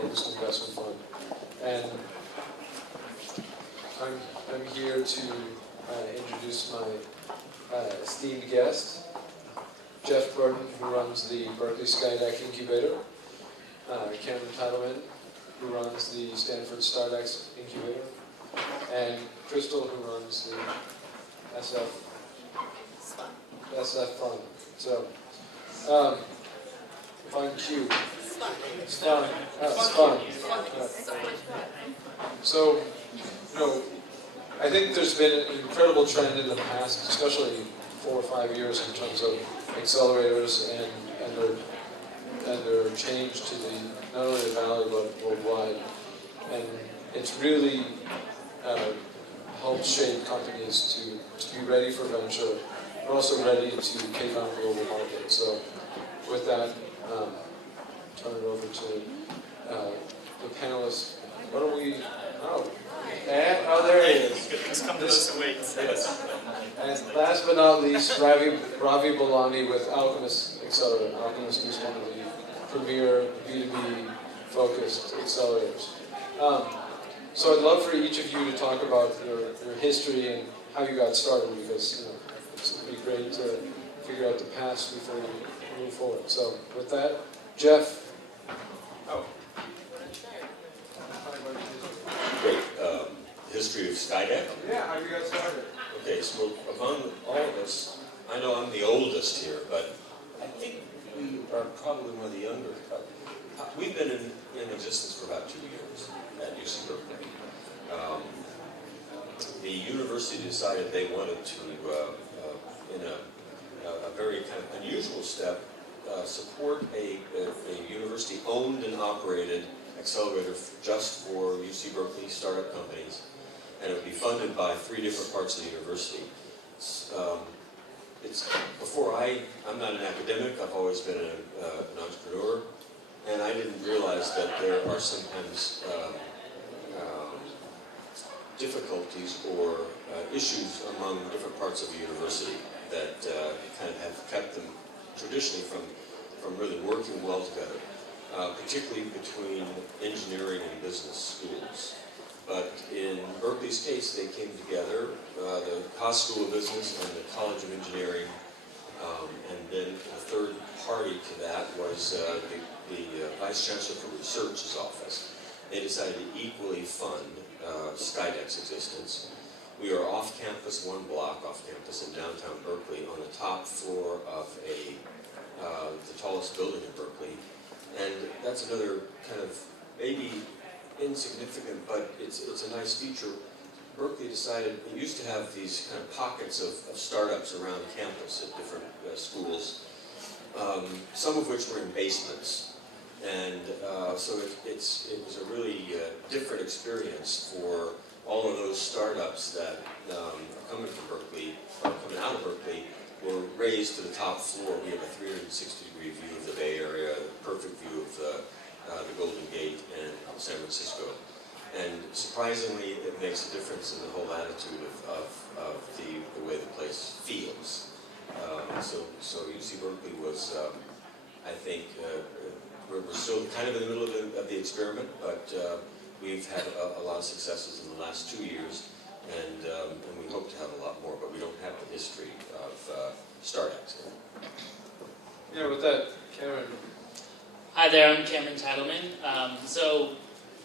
focused investment fund. And I'm here to introduce my esteemed guest, Jeff Burton, who runs the Berkeley Skydeck Incubator, Cameron Titleman, who runs the Stanford StartX Incubator, and Crystal, who runs the SF Fund. So, fun cue. It's fun. It's fun. So, I think there's been an incredible trend in the past, especially 4 or 5 years, in terms of accelerators and their change to not only the Valley but worldwide. And it's really helped shape companies to be ready for venture, but also ready to take on a global market. So with that, turn it over to the panelists. Why don't we? Oh, there he is. Let's come to those who wait. And last but not least, Ravi Bolani with Alchemist Accelerator. Alchemist is one of the premier B2B focused accelerators. So I'd love for each of you to talk about your history and how you got started, because it would be great to figure out the past before we move forward. So with that, Jeff. Great. History of Skydeck? Yeah, how you got started? Okay, so among all of us, I know I'm the oldest here, but I think we are probably one of the younger. We've been in existence for about 2 years at UC Berkeley. The university decided they wanted to, in a very kind of unusual step, support a university-owned and operated accelerator just for UC Berkeley startup companies, and it would be funded by 3 different parts of the university. I'm not an academic, I've always been an entrepreneur, and I didn't realize that there are sometimes difficulties or issues among different parts of the university that kind of have kept them traditionally from really working well together. Particularly between engineering and business schools. But in Berkeley's case, they came together, the Haas School of Business and the College of Engineering, and then the third party to that was the Vice Chancellor for Research's office. They decided to equally fund Skydeck's existence. We are off campus, 1 block off campus in downtown Berkeley, on the top floor of the tallest building in Berkeley. And that's another kind of maybe insignificant, but it's a nice feature. Berkeley decided, we used to have these kind of pockets of startups around campus at different schools, some of which were in basements. And so it was a really different experience for all of those startups that are coming from Berkeley, or coming out of Berkeley, were raised to the top floor. We have a 360-degree view of the Bay Area, a perfect view of the Golden Gate and San Francisco. And surprisingly, it makes a difference in the whole attitude of the way the place feels. So UC Berkeley was, I think, we're still kind of in the middle of the experiment, but we've had a lot of successes in the last 2 years. And we hope to have a lot more, but we don't have the history of StartX. Yeah, with that, Cameron. Hi there, I'm Cameron Titleman.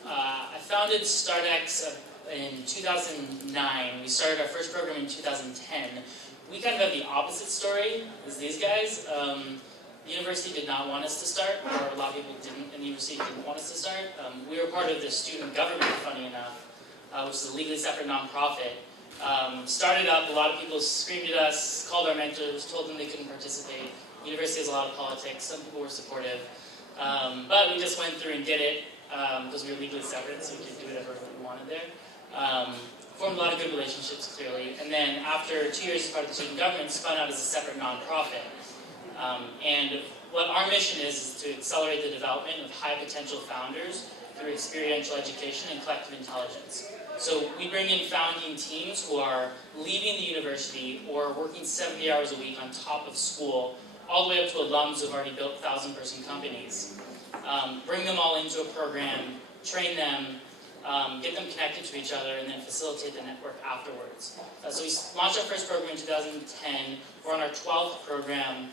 I founded StartX in 2009. We started our first program in 2010. We kind of have the opposite story as these guys. The university did not want us to start, or a lot of people didn't, and the university didn't want us to start. We were part of the student government, funny enough, which is a legally separate nonprofit. Started up, a lot of people screamed at us, called our mentors, told them they couldn't participate. The university has a lot of politics, some people were supportive. But we just went through and did it, because we were legally separate, so we could do whatever we wanted there. Formed a lot of good relationships, clearly. And then after 2 years as part of the student government, spun out as a separate nonprofit. And what our mission is to accelerate the development of high potential founders through experiential education and collective intelligence. So we bring in founding teams who are leaving the university or working 70 hours a week on top of school, all the way up to alums who have already built 1,000-person companies. bring them all into a program, train them, get them connected to each other, and then facilitate the network afterwards. So we launched our first program in 2010. We're on our 12th program.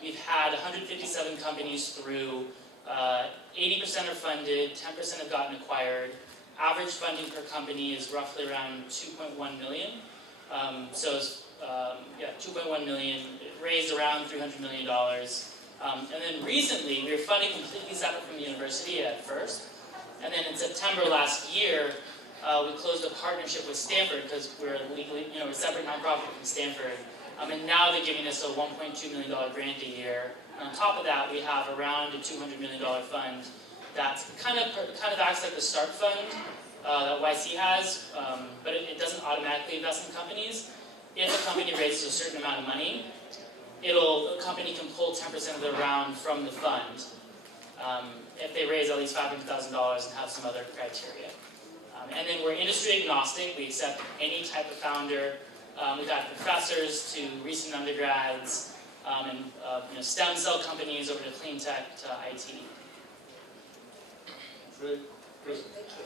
We've had 157 companies through. 80% are funded, 10% have gotten acquired. Average funding per company is roughly around 2.1 million. So it's, 2.1 million, raised around $300 million. And then recently, we were funding completely separate from the university at first. And then in September last year, we closed a partnership with Stanford because we're legally, we're a separate nonprofit from Stanford. And now they're giving us a $1.2 million grant a year. And on top of that, we have around a $200 million fund that kind of acts like the start fund that YC has, but it doesn't automatically invest in companies. If a company raises a certain amount of money, a company can pull 10% of their round from the fund if they raise at least $500,000 and have some other criteria. And then we're industry agnostic. We accept any type of founder. We've got professors to recent undergrads, and STEM cell companies over to clean tech to IT. Great. Thank you.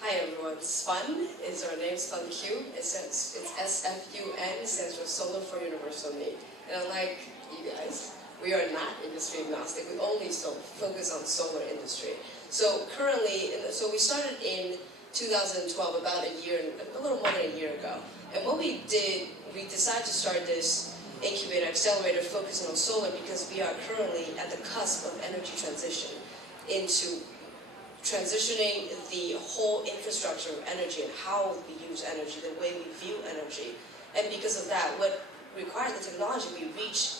Hi everyone, SPUN is our name, SPUN-Q. It's SFUN, stands for Solar for Universal Need. And unlike you guys, we are not industry agnostic. We only focus on solar industry. So currently, we started in 2012, about a little more than a year ago. And what we did, we decided to start this incubator accelerator focusing on solar because we are currently at the cusp of energy transition into transitioning the whole infrastructure of energy and how we use energy, the way we view energy. And because of that, what requires the technology, we reach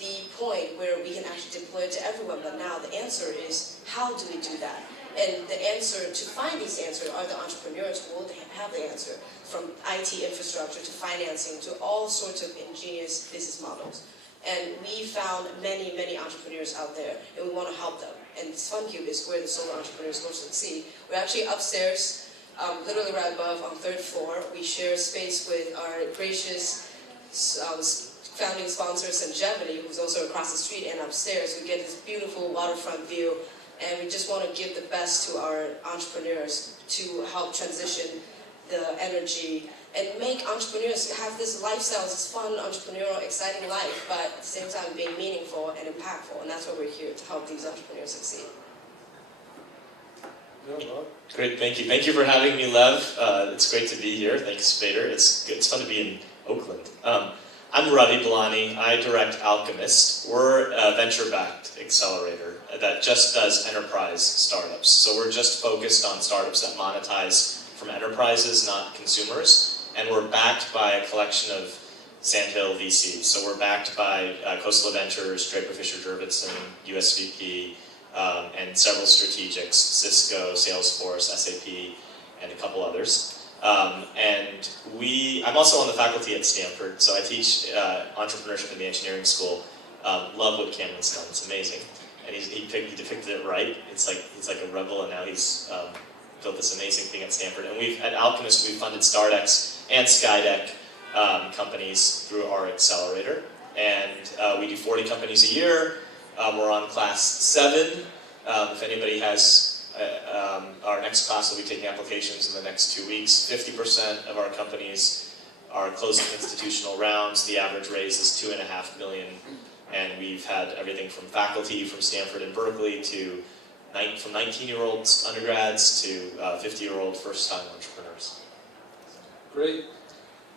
the point where we can actually deploy it to everyone. But now the answer is, how do we do that? And the answer, to find these answers, are the entrepreneurs who will have the answer, from IT infrastructure to financing to all sorts of ingenious business models. And we found many, many entrepreneurs out there, and we want to help them. And SPUN-Cube is where the solar entrepreneurs go to succeed. We're actually upstairs, literally right above on 3rd floor. We share space with our gracious founding sponsor, Sungevity, who's also across the street and upstairs. We get this beautiful waterfront view, and we just want to give the best to our entrepreneurs to help transition the energy and make entrepreneurs have this lifestyle, this fun, entrepreneurial, exciting life, but at the same time being meaningful and impactful. And that's why we're here, to help these entrepreneurs succeed. Great, thank you. Thank you for having me, Lev. It's great to be here. Thanks, Vator. It's fun to be in Oakland. I'm Ravi Balani. I direct Alchemist. We're a venture-backed accelerator that just does enterprise startups. So we're just focused on startups that monetize from enterprises, not consumers. And we're backed by a collection of Sandhill VCs. So we're backed by Coastal Ventures, Draper Fisher Jurvetson, USVP, and several strategics, Cisco, Salesforce, SAP, and a couple others. I'm also on the faculty at Stanford, so I teach entrepreneurship in the engineering school. Love what Cameron's done, it's amazing. And he depicted it right. It's like he's like a rebel, and now he's built this amazing thing at Stanford. And at Alchemist, we've funded StartX and Skydeck companies through our accelerator. And we do 40 companies a year. We're on class 7. If anybody has, our next class will be taking applications in the next 2 weeks. 50% of our companies are closing institutional rounds. The average raise is $2.5 million. And we've had everything from faculty from Stanford and Berkeley to from 19-year-old undergrads to 50-year-old first-time entrepreneurs. Great.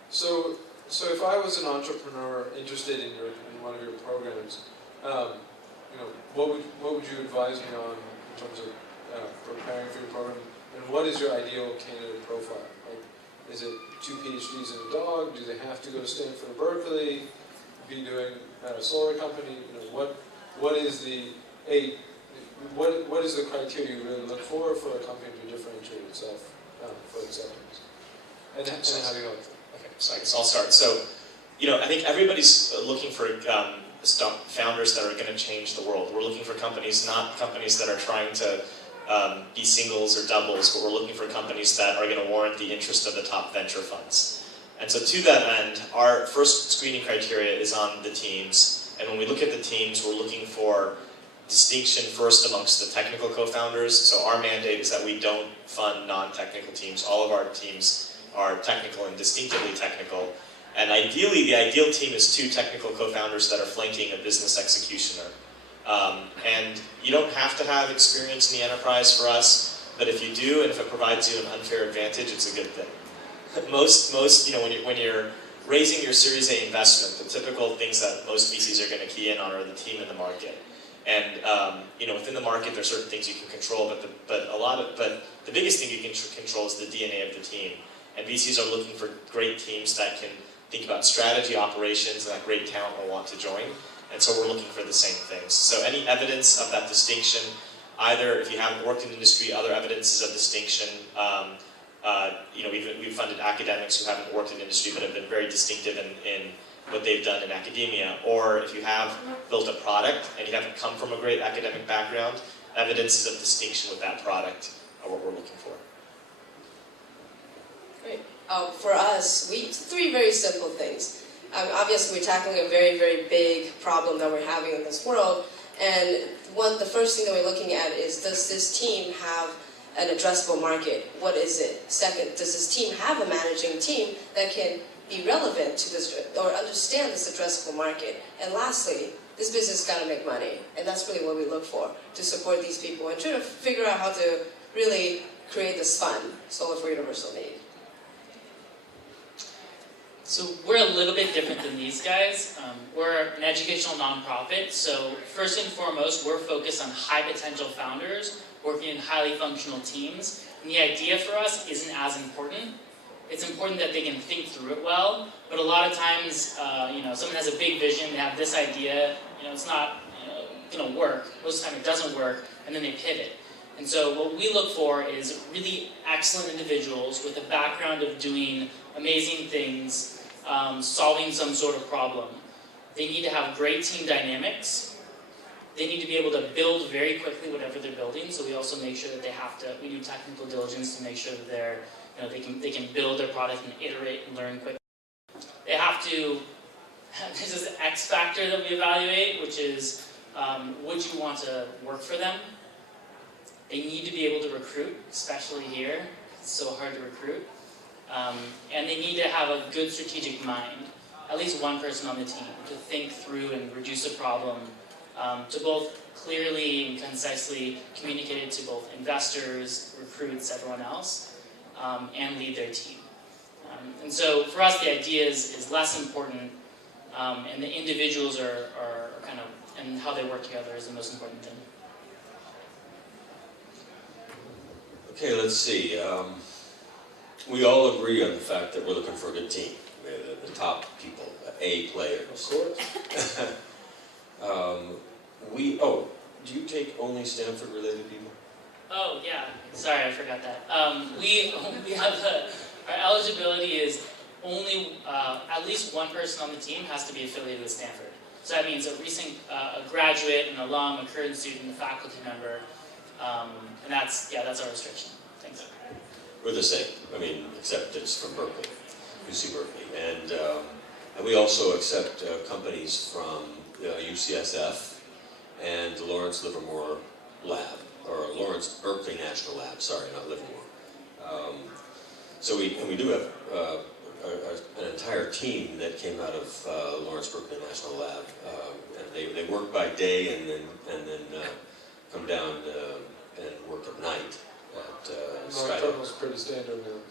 So if I was an entrepreneur interested in one of your programs, what would you advise me on in terms of preparing for your program? And what is your ideal candidate profile? Like, is it 2 PhDs and a dog? Do they have to go to Stanford or Berkeley? Be doing at a solar company? What is the criteria you really look for a company to differentiate itself for acceptance? And how do you help them? Okay, so I guess I'll start. So, I think everybody's looking for founders that are going to change the world. We're looking for companies, not companies that are trying to be singles or doubles, but we're looking for companies that are going to warrant the interest of the top venture funds. And so to that end, our first screening criteria is on the teams. And when we look at the teams, we're looking for distinction first amongst the technical co-founders. So our mandate is that we don't fund non-technical teams. All of our teams are technical and distinctively technical. And ideally, the ideal team is 2 technical co-founders that are flanking a business executioner. And you don't have to have experience in the enterprise for us, but if you do, and if it provides you an unfair advantage, it's a good thing. Most, when you're raising your Series A investment, the typical things that most VCs are going to key in on are the team and the market. And within the market, there's certain things you can control, but the biggest thing you can control is the DNA of the team. And VCs are looking for great teams that can think about strategy, operations, and that great talent will want to join. And so we're looking for the same things. So any evidence of that distinction, either if you haven't worked in industry, other evidences of distinction. We've funded academics who haven't worked in industry but have been very distinctive in what they've done in academia. Or if you have built a product and you haven't come from a great academic background, evidences of distinction with that product are what we're looking for. Great. For us, 3 very simple things. Obviously, we're tackling a very, very big problem that we're having in this world. And the first thing that we're looking at is, does this team have an addressable market? What is it? Second, does this team have a managing team that can be relevant to this or understand this addressable market? And lastly, this business got to make money. And that's really what we look for, to support these people and try to figure out how to really create this fund, Solar for Universal Need. So we're a little bit different than these guys. We're an educational nonprofit, so first and foremost, we're focused on high potential founders working in highly functional teams. And the idea for us isn't as important. It's important that they can think through it well, but a lot of times, someone has a big vision, they have this idea, it's not going to work. Most of the time it doesn't work, and then they pivot. And so what we look for is really excellent individuals with a background of doing amazing things, solving some sort of problem. They need to have great team dynamics. They need to be able to build very quickly whatever they're building. So we also make sure that we do technical diligence to make sure that they can build their product and iterate and learn quickly. They have to, there's this X factor that we evaluate, which is, would you want to work for them? They need to be able to recruit, especially here. It's so hard to recruit. And they need to have a good strategic mind, at least one person on the team, to think through and reduce a problem, to both clearly and concisely communicate it to both investors, recruits, everyone else, and lead their team. And so for us, the idea is less important, and the individuals are kind of, and how they work together is the most important thing. Okay, let's see. We all agree on the fact that we're looking for a good team, the top people, A players. Of course. Do you take only Stanford-related people? Oh yeah, sorry, I forgot that. We have our eligibility is only at least one person on the team has to be affiliated with Stanford. So that means a recent a graduate, an alum, a current student, a faculty member, and that's our restriction. Thanks. We're the same. Except it's from Berkeley, UC Berkeley, and we also accept companies from UCSF and the Lawrence Livermore Lab, or Lawrence Berkeley National Lab. Sorry, not Livermore. So we do have an entire team that came out of Lawrence Berkeley National Lab, and they work by day and then come down and work at night at Skydive. Nocturnal's pretty standard now.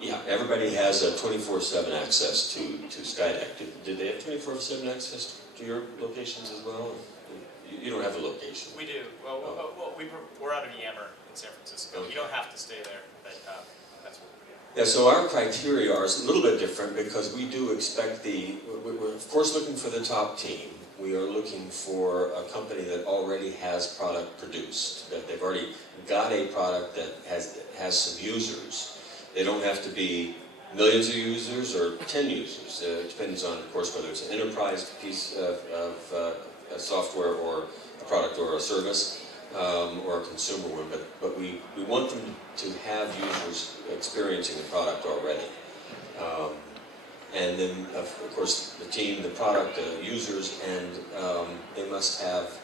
Yeah, everybody has a 24/7 access to Skydeck. Did they have 24/7 access to your locations as well? You don't have a location. We do. Well, we're out of Yammer in San Francisco. Okay. You don't have to stay there, but that's what we do. Yeah, so our criteria are a little bit different because we do expect we're of course looking for the top team. We are looking for a company that already has product produced, that they've already got a product that has some users. They don't have to be millions of users or 10 users. It depends on, of course, whether it's an enterprise piece of software or a product or a service, or a consumer one. But we want them to have users experiencing the product already. And then, of course, the team, the product, the users, and they must have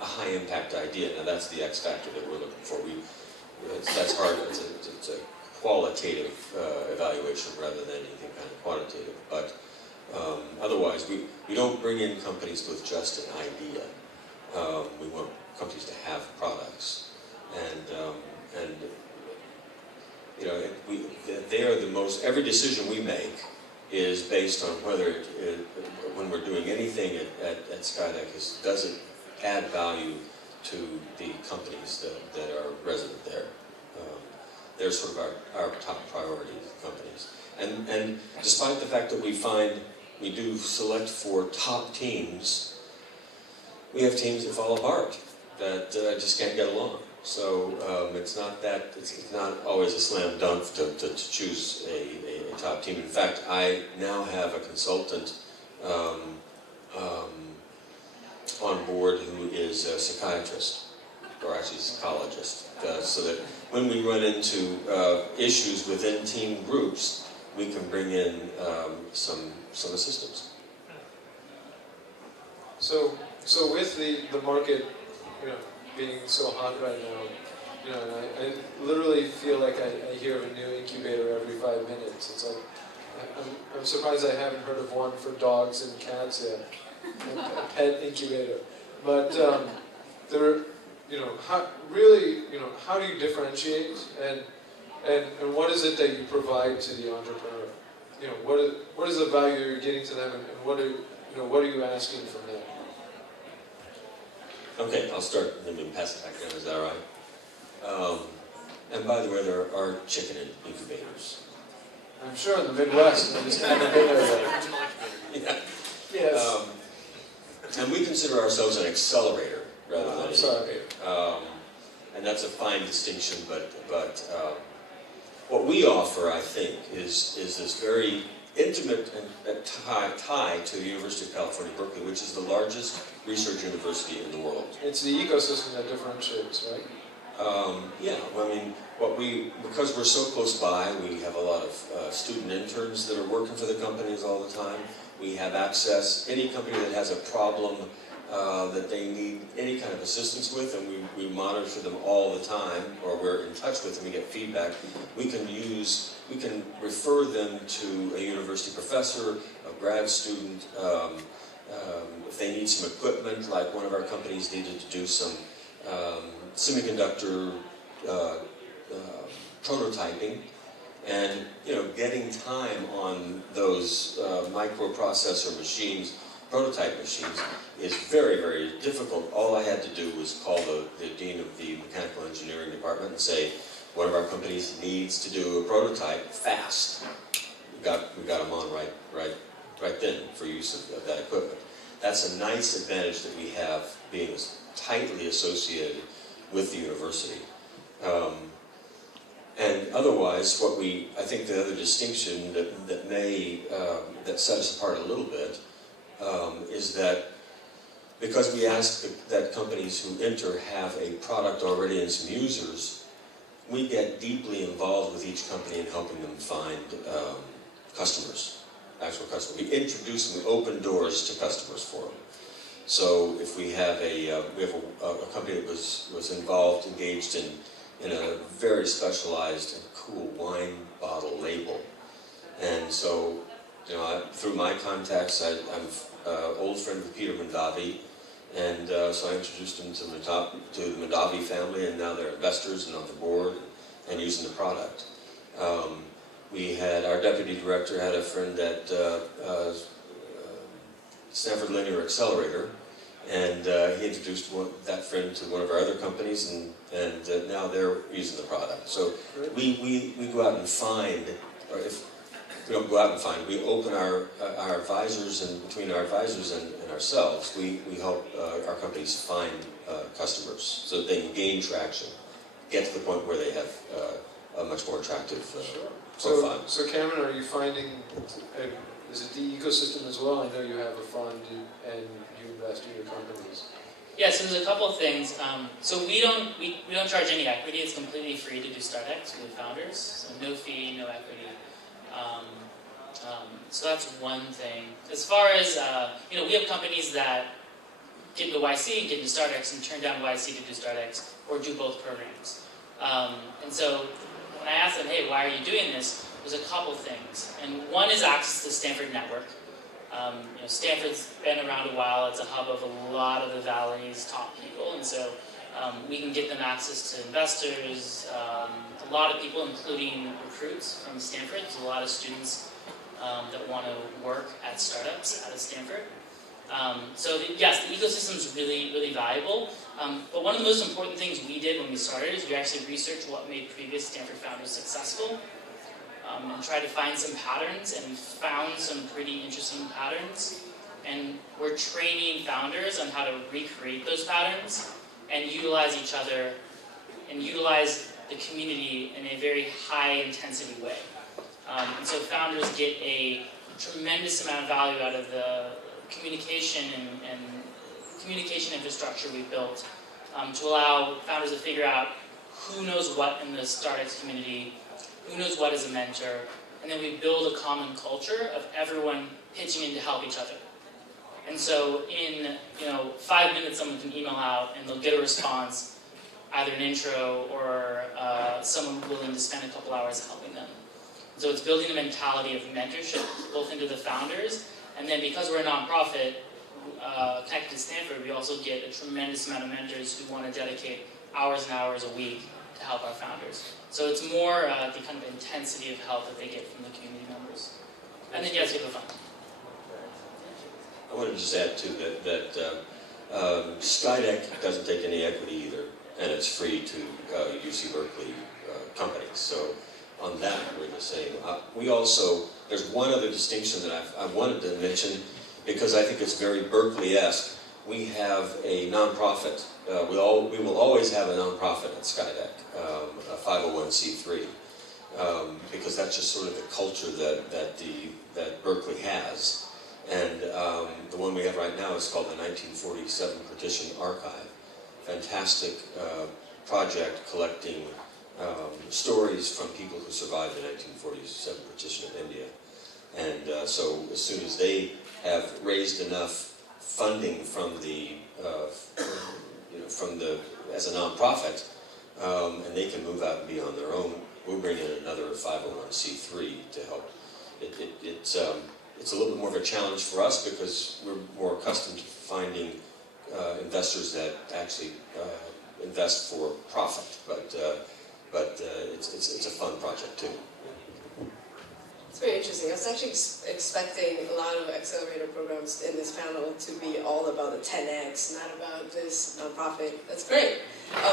a high impact idea. Now that's the X factor that we're looking for. That's hard. It's a qualitative evaluation rather than anything kind of quantitative. But otherwise, we don't bring in companies with just an idea. We want companies to have products, and you know, they are the most. Every decision we make is based on whether when we're doing anything at Skydeck, does it add value to the companies that are resident there. They're sort of our top priority companies. And despite the fact that we do select for top teams, we have teams that fall apart, that just can't get along. So it's not always a slam dunk to choose a top team. In fact, I now have a consultant on board who is a psychiatrist, or actually a psychologist, so that when we run into issues within team groups, we can bring in some assistance. So with the market, you know, being so hot right now, you know, and I literally feel like I hear of a new incubator every 5 minutes. It's like, I'm surprised I haven't heard of one for dogs and cats yet, a pet incubator. But there, you know, how do you differentiate, and what is it that you provide to the entrepreneur? You know, what is the value you're getting to them, and what are you asking from them? Okay, I'll start and then we can pass it back down. Is that all right? And by the way, there are chicken incubators. I'm sure in the Midwest, I just haven't been there yet. Yeah. Yes. And we consider ourselves an accelerator rather than an sorry. incubator. And that's a fine distinction, but what we offer, I think, is this very intimate tie to the University of California, Berkeley, which is the largest research university in the world. It's the ecosystem that differentiates, right? Yeah, I mean, because we're so close by, we have a lot of student interns that are working for the companies all the time. We have access, any company that has a problem that they need any kind of assistance with, and we monitor them all the time, or we're in touch with them, we get feedback. We can refer them to a university professor, a grad student, if they need some equipment, like one of our companies needed to do some semiconductor prototyping, and getting time on those microprocessor machines, prototype machines, is very, very difficult. All I had to do was call the dean of the mechanical engineering department and say, one of our companies needs to do a prototype fast. We got them on right then for use of that equipment. That's a nice advantage that we have, being tightly associated with the university. And otherwise, I think the other distinction that set us apart a little bit is that because we ask that companies who enter have a product already and some users, we get deeply involved with each company in helping them find customers, actual customers. We introduce them, we open doors to customers for them. So if we have a company that was engaged in a very specialized and cool wine bottle label, and so through my contacts, I'm an old friend with Peter Mondavi, and so I introduced him to the Mondavi family, and now they're investors and on the board and using the product. We had our deputy director had a friend at Stanford Linear Accelerator, and he introduced that friend to one of our other companies, and now they're using the product. So we go out and find, or if we don't go out and find, we open our advisors, and between our advisors and ourselves, we help our companies find customers so that they can gain traction, get to the point where they have a much more attractive profile. So Cameron, are you finding, is it the ecosystem as well? I know you have a fund and you invest in your companies. Yeah, so there's a couple of things. So we don't charge any equity. It's completely free to do startups for the founders. So no fee, no equity. So that's one thing. As far as we have companies that get into YC and get into StartX and turn down YC to do StartX, or do both programs. And so when I asked them, hey, why are you doing this? There's a couple things. And one is access to the Stanford network. Stanford's been around a while. It's a hub of a lot of the Valley's top people, and so we can get them access to investors, a lot of people, including recruits from Stanford. There's a lot of students that want to work at startups out of Stanford. Yes, the ecosystem is really, really valuable. But one of the most important things we did when we started is we actually researched what made previous Stanford founders successful, and tried to find some patterns, and we found some pretty interesting patterns. And we're training founders on how to recreate those patterns and utilize each other and utilize the community in a very high intensity way. And so founders get a tremendous amount of value out of the communication and communication infrastructure we built to allow founders to figure out who knows what in the StartX community, who knows what as a mentor, and then we build a common culture of everyone pitching in to help each other. And so in 5 minutes someone can email out and they'll get a response, either an intro or someone willing to spend a couple hours helping them. So it's building a mentality of mentorship both into the founders, and then because we're a nonprofit connected to Stanford, we also get a tremendous amount of mentors who want to dedicate hours and hours a week to help our founders. So it's more the kind of intensity of help that they get from the community members. And then yes, you have the fun. I want to just add too that Skydeck doesn't take any equity either, and it's free to UC Berkeley companies. So on that, we're the same. We also, there's one other distinction that I wanted to mention because I think it's very Berkeley-esque. We have a nonprofit. We will always have a nonprofit at Skydeck, a 501c3, because that's just sort of the culture that Berkeley has. And the one we have right now is called the 1947 Partition Archive. Fantastic project collecting stories from people who survived the 1947 partition of India. And so as soon as they have raised enough funding from as a nonprofit, and they can move out and be on their own, we'll bring in another 501c3 to help. It's a little bit more of a challenge for us because we're more accustomed to finding investors that actually invest for profit, but it's a fun project too. It's very interesting. I was actually expecting a lot of accelerator programs in this panel to be all about the 10x, not about this nonprofit. That's great.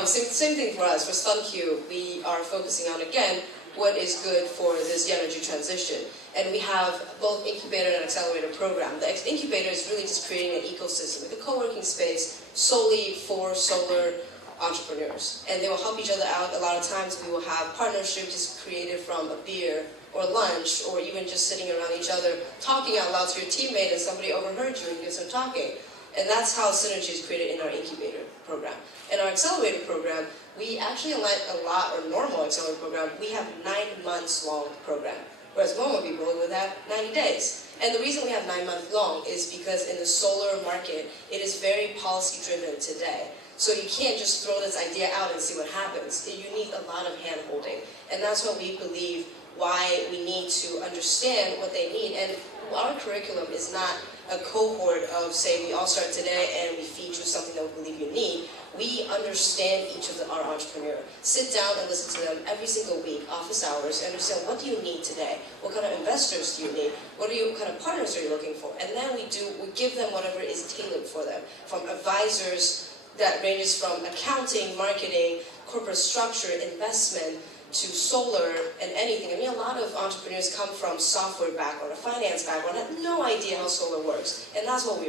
Same thing for us. For StunQ, we are focusing on, again, what is good for this energy transition. And we have both incubator and accelerator program. The incubator is really just creating an ecosystem, like a co-working space solely for solar entrepreneurs. And they will help each other out. A lot of times we will have partnerships just created from a beer or lunch, or even just sitting around each other, talking out loud to your teammate, and somebody overheard you and you start talking. And that's how synergy is created in our incubator program. In our accelerator program, we actually, unlike a lot or normal accelerator program, we have 9 months long program. Whereas normal people would have 90 days. And the reason we have 9 months long is because in the solar market, it is very policy driven today. So you can't just throw this idea out and see what happens. You need a lot of hand holding. And that's what we believe why we need to understand what they need. And our curriculum is not a cohort of, say, we all start today and we feed you something that we believe you need. We understand each of our entrepreneur. Sit down and listen to them every single week, office hours, understand what do you need today? What kind of investors do you need? What kind of partners are you looking for? And then we give them whatever is tailored for them, from advisors that ranges from accounting, marketing, corporate structure, investment, to solar and anything. I mean, a lot of entrepreneurs come from software background, a finance background, have no idea how solar works. And that's what we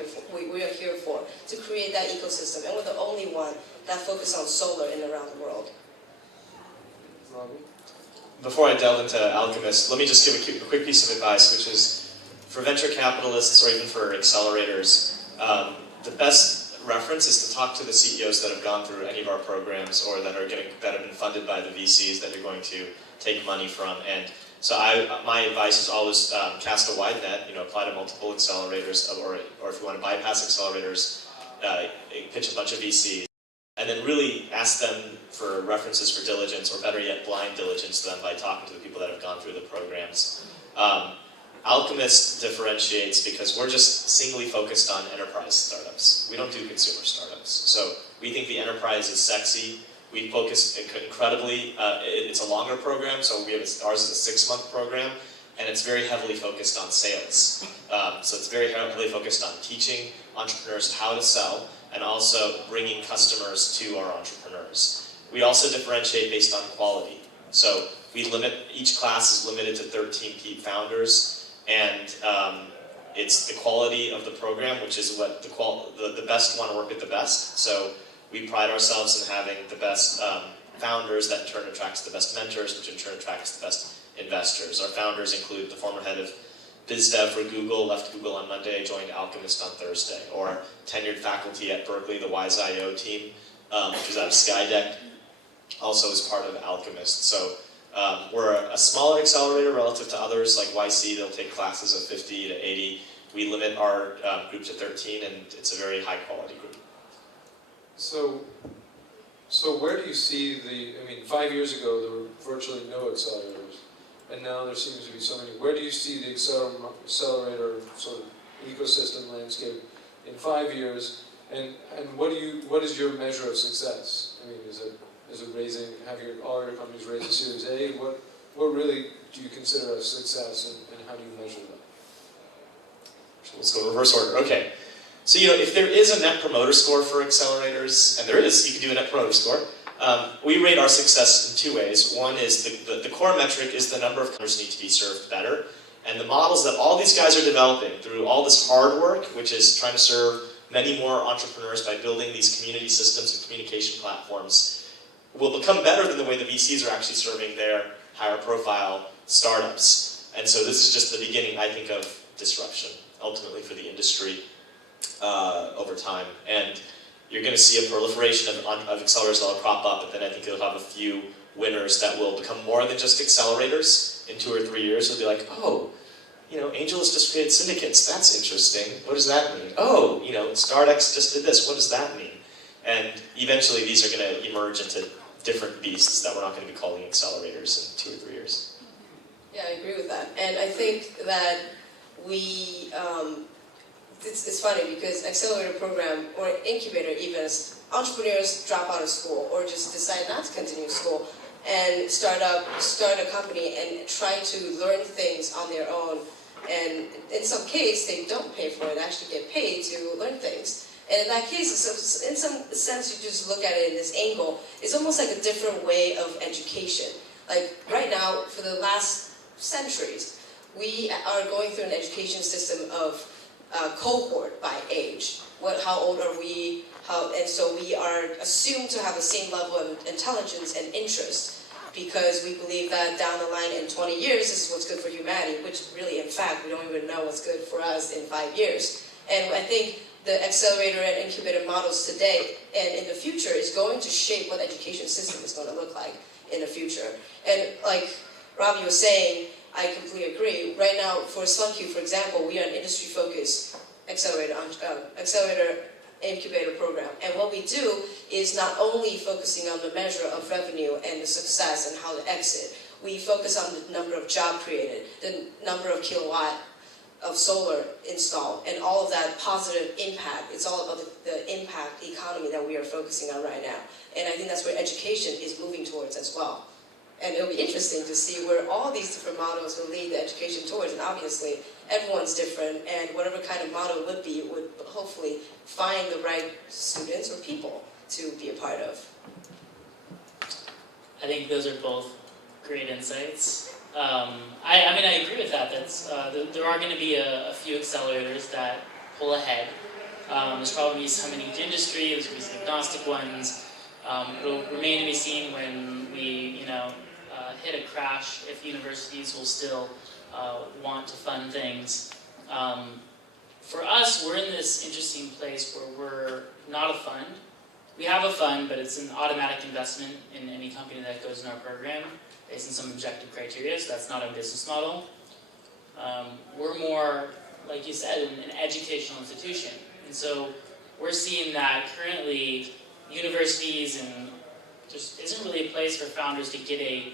are here for, to create that ecosystem. And we're the only one that focuses on solar in and around the world. Robbie? Before I delve into Alchemist, let me just give a quick piece of advice, which is for venture capitalists or even for accelerators, the best reference is to talk to the CEOs that have gone through any of our programs or that have been funded by the VCs that you're going to take money from. And so my advice is always cast a wide net, apply to multiple accelerators, or if you want to bypass accelerators, pitch a bunch of VCs, and then really ask them for references for diligence, or better yet, blind diligence them by talking to the people that have gone through the programs. Alchemist differentiates because we're just singly focused on enterprise startups. We don't do consumer startups. So we think the enterprise is sexy. We focus incredibly, it's a longer program, so ours is a 6-month program, and it's very heavily focused on sales. So it's very heavily focused on teaching entrepreneurs how to sell, and also bringing customers to our entrepreneurs. We also differentiate based on quality. So each class is limited to 13 founders, and it's the quality of the program, which is what the best want to work with the best. So we pride ourselves in having the best founders, that in turn attracts the best mentors, which in turn attracts the best investors. Our founders include the former head of BizDev for Google, left Google on Monday, joined Alchemist on Thursday, or tenured faculty at Berkeley, the WiseIO team, which is out of Skydeck, also is part of Alchemist. So we're a smaller accelerator relative to others like YC. They'll take classes of 50 to 80. We limit our group to 13, and it's a very high quality group. So where do you see 5 years ago there were virtually no accelerators, and now there seems to be so many. Where do you see the accelerator sort of ecosystem landscape in 5 years, and what is your measure of success? I mean, is it having all your companies raise a Series A? What really do you consider a success, and how do you measure that? Let's go in reverse order. Okay. So, if there is a net promoter score for accelerators, and there is, you can do a net promoter score, we rate our success in 2 ways. One is the core metric is the number of customers need to be served better. And the models that all these guys are developing through all this hard work, which is trying to serve many more entrepreneurs by building these community systems and communication platforms, will become better than the way the VCs are actually serving their higher profile startups. And so this is just the beginning, I think, of disruption, ultimately for the industry over time. And you're going to see a proliferation of accelerators that will crop up, and then I think you'll have a few winners that will become more than just accelerators in 2 or 3 years. They'll be like, oh, AngelList just created syndicates. That's interesting. What does that mean? Oh, StartX just did this. What does that mean? And eventually these are going to emerge into different beasts that we're not going to be calling accelerators in 2 or 3 years. Yeah, I agree with that. And I think that it's funny because accelerator program or incubator even, entrepreneurs drop out of school or just decide not to continue school and start a company and try to learn things on their own. And in some case, they don't pay for it, actually get paid to learn things. And in that case, in some sense, you just look at it in this angle, it's almost like a different way of education. Like right now, for the last centuries, we are going through an education system of cohort by age. How old are we? And so we are assumed to have the same level of intelligence and interest because we believe that down the line in 20 years, this is what's good for humanity, which really, in fact, we don't even know what's good for us in 5 years. And I think the accelerator and incubator models today and in the future is going to shape what the education system is going to look like in the future. And like Robbie was saying, I completely agree. Right now, for SunQ, for example, we are an industry-focused accelerator incubator program. And what we do is not only focusing on the measure of revenue and the success and how to exit, we focus on the number of job created, the number of kilowatt of solar installed, and all of that positive impact. It's all about the impact economy that we are focusing on right now. And I think that's where education is moving towards as well. And it'll be interesting to see where all these different models will lead the education towards. And obviously, everyone's different, and whatever kind of model it would be, it would hopefully find the right students or people to be a part of. I think those are both great insights. I agree with that. There are going to be a few accelerators that pull ahead. There's probably some in each industry. There's going to be some agnostic ones. It'll remain to be seen when we, hit a crash if universities will still want to fund things. For us, we're in this interesting place where we're not a fund. We have a fund, but it's an automatic investment in any company that goes in our program based on some objective criteria, so that's not a business model. We're more, like you said, an educational institution. And so we're seeing that currently universities and just isn't really a place for founders to get a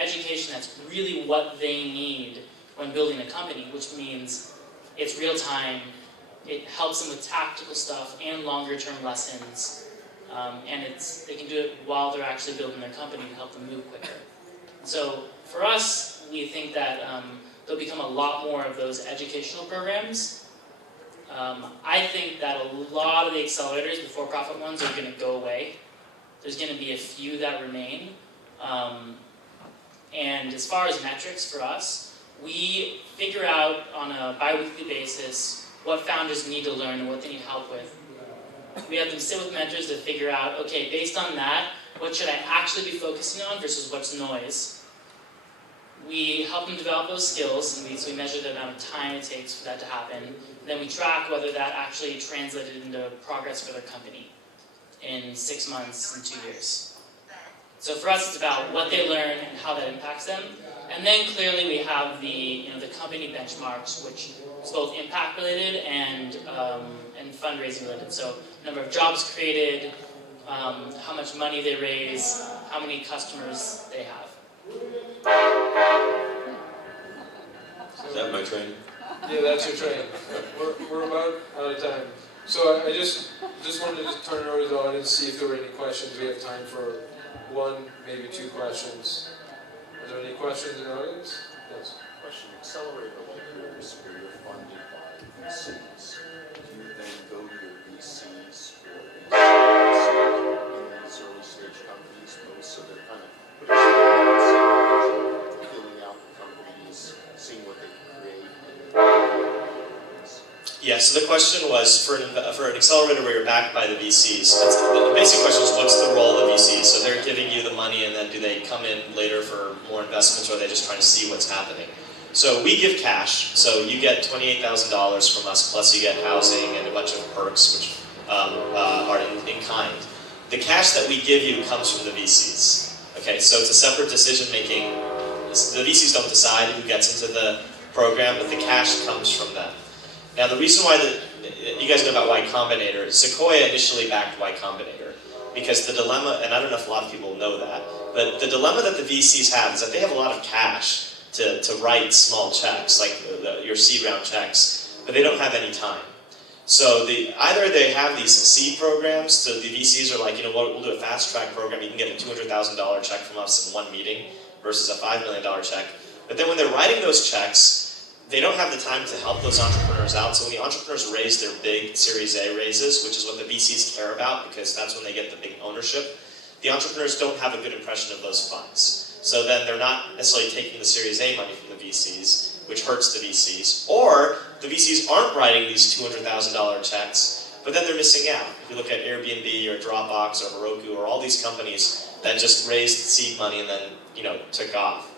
education that's really what they need when building a company, which means it's real time, it helps them with tactical stuff and longer term lessons, and they can do it while they're actually building their company to help them move quicker. So for us, we think that there'll become a lot more of those educational programs. I think that a lot of the accelerators, the for-profit ones, are going to go away. There's going to be a few that remain. And as far as metrics for us, we figure out on a bi-weekly basis what founders need to learn and what they need help with. We have them sit with mentors to figure out, okay, based on that, what should I actually be focusing on versus what's noise? We help them develop those skills, and so we measure the amount of time it takes for that to happen. Then we track whether that actually translated into progress for their company in 6 months and 2 years. So for us, it's about what they learn and how that impacts them. And then clearly we have the company benchmarks, which is both impact related and fundraising related. So number of jobs created, how much money they raise, how many customers they have. Is that my train? Yeah, that's your train. We're about out of time. So I just wanted to turn it over to the audience, see if there were any questions. We have time for one, maybe two questions. Are there any questions in the audience? Yes. Question: Accelerator like yours, where you're funded by VCs, do you then go to your VCs or in these early stage companies, so they're kind of putting some filling out the companies, seeing what they can create? Yeah, so the question was, for an accelerator where you're backed by the VCs, the basic question is, what's the role of VCs? So they're giving you the money, and then do they come in later for more investments, or are they just trying to see what's happening? So we give cash, so you get $28,000 from us, plus you get housing and a bunch of perks, which are in kind. The cash that we give you comes from the VCs. Okay, so it's a separate decision making. The VCs don't decide who gets into the program, but the cash comes from them. Now the reason why you guys know about Y Combinator, Sequoia initially backed Y Combinator because the dilemma, and I don't know if a lot of people know that, but the dilemma that the VCs have is that they have a lot of cash to write small checks, like your seed round checks, but they don't have any time. So either they have these seed programs, so the VCs are like, you know what, we'll do a fast track program, you can get a $200,000 check from us in one meeting versus a $5 million check. But then when they're writing those checks, they don't have the time to help those entrepreneurs out. So when the entrepreneurs raise their big Series A raises, which is what the VCs care about because that's when they get the big ownership, the entrepreneurs don't have a good impression of those funds. So then they're not necessarily taking the Series A money from the VCs, which hurts the VCs. Or the VCs aren't writing these $200,000 checks, but then they're missing out. If you look at Airbnb or Dropbox or Heroku or all these companies that just raised seed money and then took off.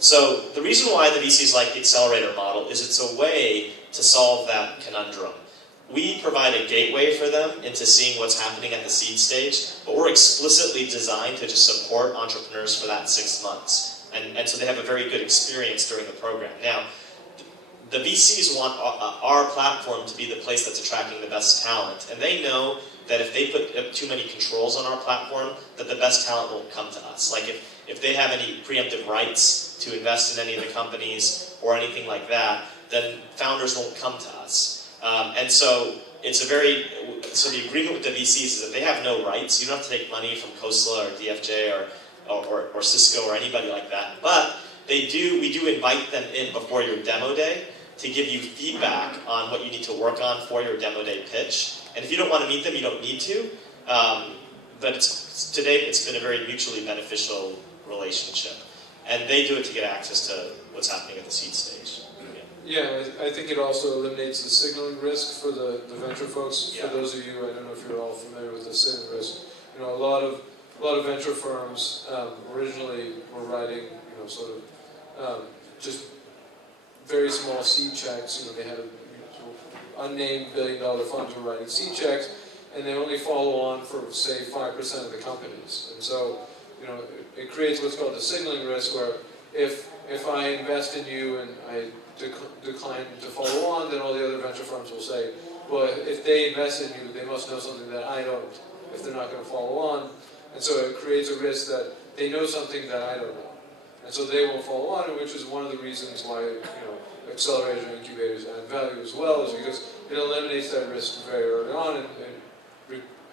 So the reason why the VCs like the accelerator model is it's a way to solve that conundrum. We provide a gateway for them into seeing what's happening at the seed stage, but we're explicitly designed to just support entrepreneurs for that 6 months. And so they have a very good experience during the program. Now, the VCs want our platform to be the place that's attracting the best talent, and they know that if they put too many controls on our platform, that the best talent won't come to us. Like if they have any preemptive rights to invest in any of the companies or anything like that, then founders won't come to us. And so so the agreement with the VCs is that they have no rights. You don't have to take money from Khosla or DFJ or Cisco or anybody like that. But we do invite them in before your demo day to give you feedback on what you need to work on for your demo day pitch. And if you don't want to meet them, you don't need to. But to date, it's been a very mutually beneficial relationship. And they do it to get access to what's happening at the seed stage. Yeah, I think it also eliminates the signaling risk for the venture folks. Yeah. For those of you, I don't know if you're all familiar with the signaling risk. A lot of venture firms originally were writing, just very small seed checks. They had unnamed billion-dollar funds were writing seed checks, and they only follow on for say 5% of the companies. And so, it creates what's called the signaling risk, where if I invest in you and I decline to follow on, then all the other venture firms will say, well, if they invest in you, they must know something that I don't, if they're not going to follow on. And so it creates a risk that they know something that I don't know. And so they won't follow on, which is one of the reasons why, accelerators and incubators add value as well, is because it eliminates that risk very early on and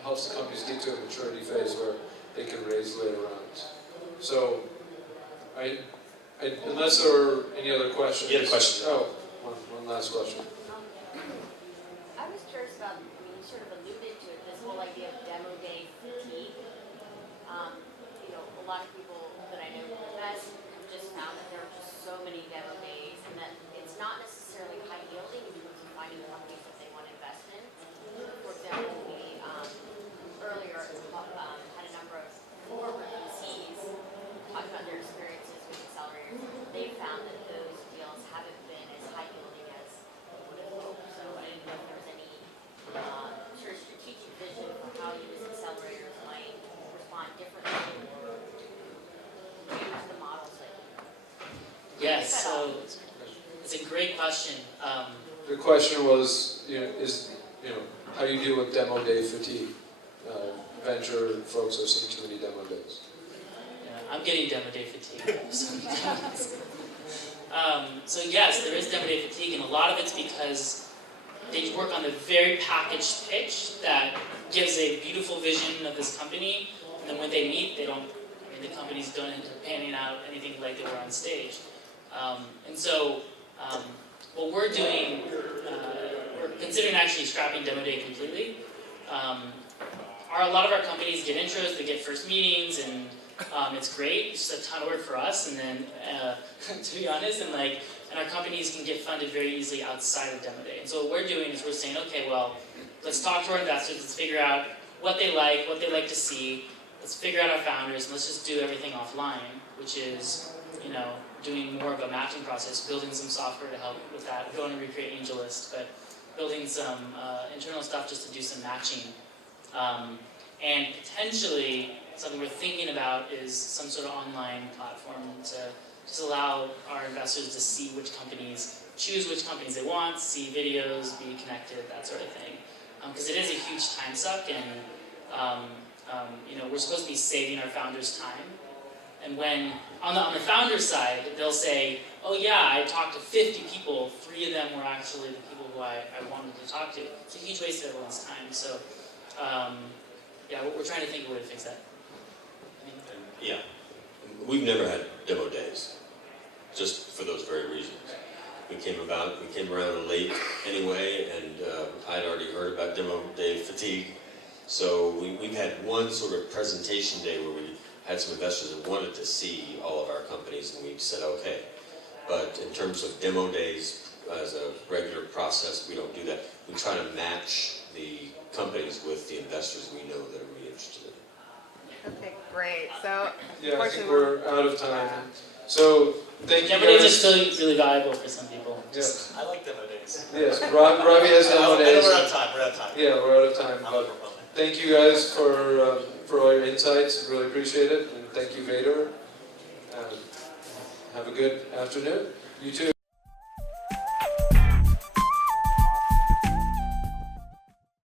helps the companies get to a maturity phase where they can raise later rounds. So, unless there are any other questions. You had a question? Oh, one last question. I was curious about, you sort of alluded to it, this whole idea of demo day fatigue. A lot of people that I know invest have just found that there are just so many demo days and that it's not necessarily high yielding in terms of finding companies that they want to invest in. For example, we earlier had a number of former VCs talk about their experiences with accelerators. They found that those deals haven't been as high yielding as they would have hoped. So I didn't know if there was any sort of strategic vision for how you as accelerators might respond differently or change the models that you Yes, so it's a great question. The question was, how you deal with demo day fatigue. Venture folks are seeing too many demo days. I'm getting demo day fatigue. So yes, there is demo day fatigue, and a lot of it's because they work on the very packaged pitch that gives a beautiful vision of this company, and then when they meet, the companies don't end up panning out anything like they were on stage. And so what we're doing, we're considering actually scrapping demo day completely. A lot of our companies get intros, they get first meetings, and it's great. It's just a ton of work for us, and then to be honest, and our companies can get funded very easily outside of demo day. And so what we're doing is we're saying, okay, well, let's talk to our investors, let's figure out what they like to see, let's figure out our founders, and let's just do everything offline, which is, doing more of a matching process, building some software to help with that. We don't want to recreate AngelList, but building some internal stuff just to do some matching. And potentially, something we're thinking about is some sort of online platform to just allow our investors to see which companies, choose which companies they want, see videos, be connected, that sort of thing. Because it is a huge time suck, and we're supposed to be saving our founders time. And when, on the founder side, they'll say, oh yeah, I talked to 50 people, 3 of them were actually the people who I wanted to talk to. It's a huge waste of everyone's time. So, we're trying to think of a way to fix that. Yeah, we've never had demo days, just for those very reasons. We came around late anyway, and I'd already heard about demo day fatigue. So we've had one sort of presentation day where we had some investors that wanted to see all of our companies, and we said, okay. But in terms of demo days as a regular process, we don't do that. We try to match the companies with the investors we know that are really interested in it. Okay, great. So, Yeah, I think we're out of time. So, thank you Demo days are guys. still really valuable for some people. Yes, I like demo days. yes. Ravi has demo I know days. we're out of time. We're out of time. Yeah, we're out of time. I'm a But proponent. thank you guys for all your insights. Really appreciate it. And thank you, Vator. Have a good afternoon. You too.